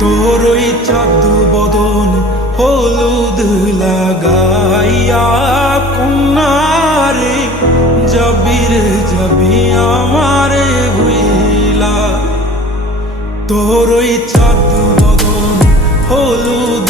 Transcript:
তোর ওই চাঁদ বদন হলুদ লাগাইয়া কন্যারে যাবি রে যাবি আমারে ভুইলা। তোর ওই চাঁদ বদন হলুদ